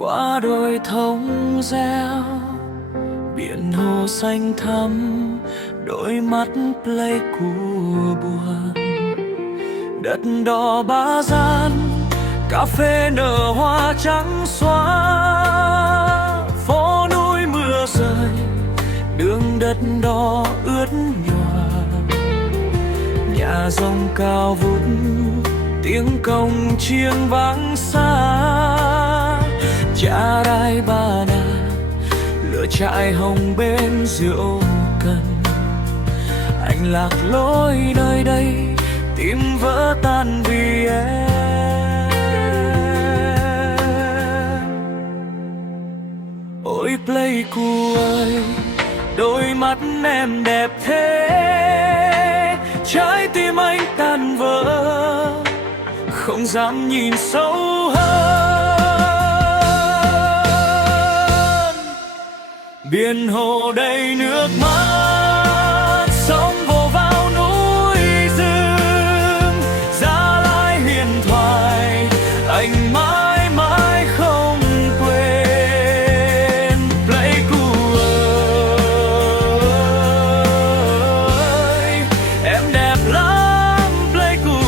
qua đồi thông reo, biển hồ xanh thắm, đôi mắt pleiku buồn. Đất đỏ Ba Gian, cà phê nở hoa trắng xóa, phố núi mưa rơi, đường đất đỏ ướt nhòa. Nhà rông cao vút, tiếng cồng chiêng vang xa. Cha Rai Ba Na, lửa trại hồng bên rượu cần. Anh lạc lối nơi đây, tim vỡ tan vì em. Ôi Pleiku ơi, đôi mắt em đẹp thế, trái tim anh tan vỡ, không dám nhìn sâu hơn. Biển hồ đầy nước mắt, sóng vỗ vào núi rừng. Gia Lai huyền thoại, anh mãi mãi không quên. Pleiku ơi, em đẹp lắm. Pleiku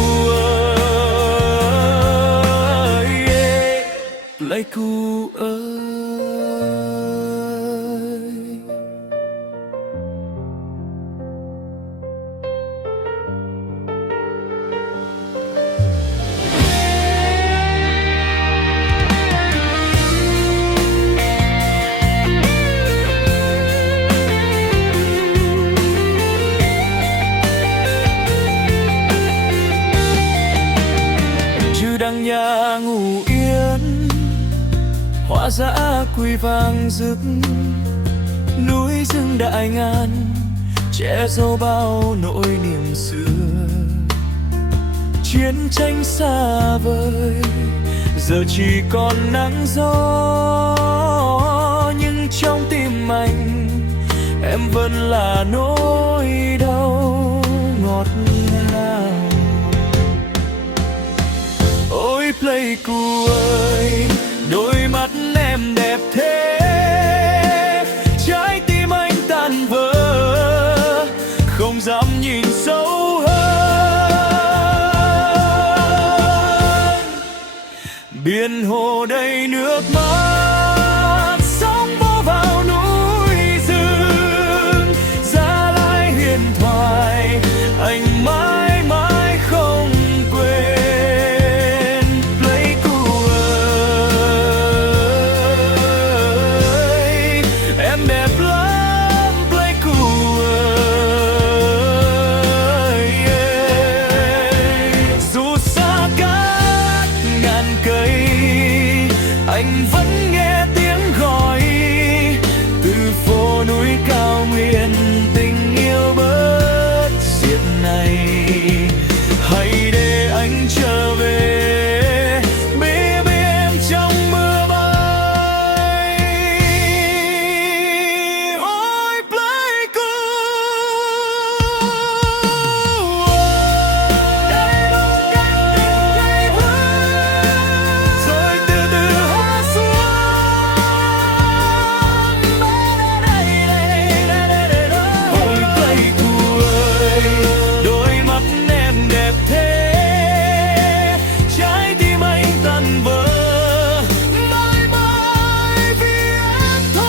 ơi, Pleiku ơi. Đằng nhà ngủ yên, hoa dã quy vàng rực. Núi rừng đại ngàn, che giấu bao nỗi niềm xưa. Chiến tranh xa vời, giờ chỉ còn nắng gió. Nhưng trong tim anh, em vẫn là nỗi đau ngọt ngào. Ôi Pleiku ơi, đôi mắt em đẹp thế, trái tim anh tan vỡ, không dám nhìn sâu hơn. Biển hồ đầy nước mắt, sóng vỗ vào núi rừng. Gia Lai huyền thoại, anh mãi mãi không quên. Anh vẫn nghe tiếng gọi từ phố núi cao nguyên, tình yêu bất diệt này. Hãy để anh trở về bên em trong mưa bay. Ôi Pleiku rồi từ từ hát xuống. Ôi Pleiku ơi, đôi mắt em đẹp thế, trái tim anh tan vỡ, mãi mãi vì em thôi.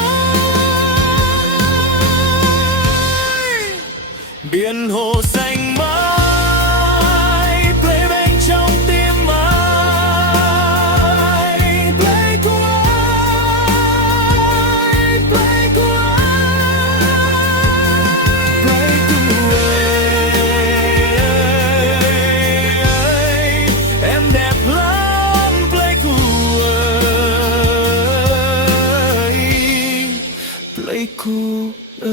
Biển hồ xanh mãi, play bên trong tim ai. Pleiku ơi, Pleiku ơi, Pleiku ơi, em đẹp lắm. Pleiku ơi, Pleiku ơi,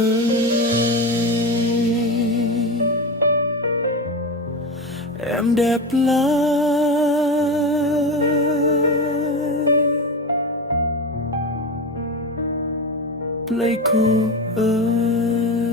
em đẹp lắm. Pleiku ơi.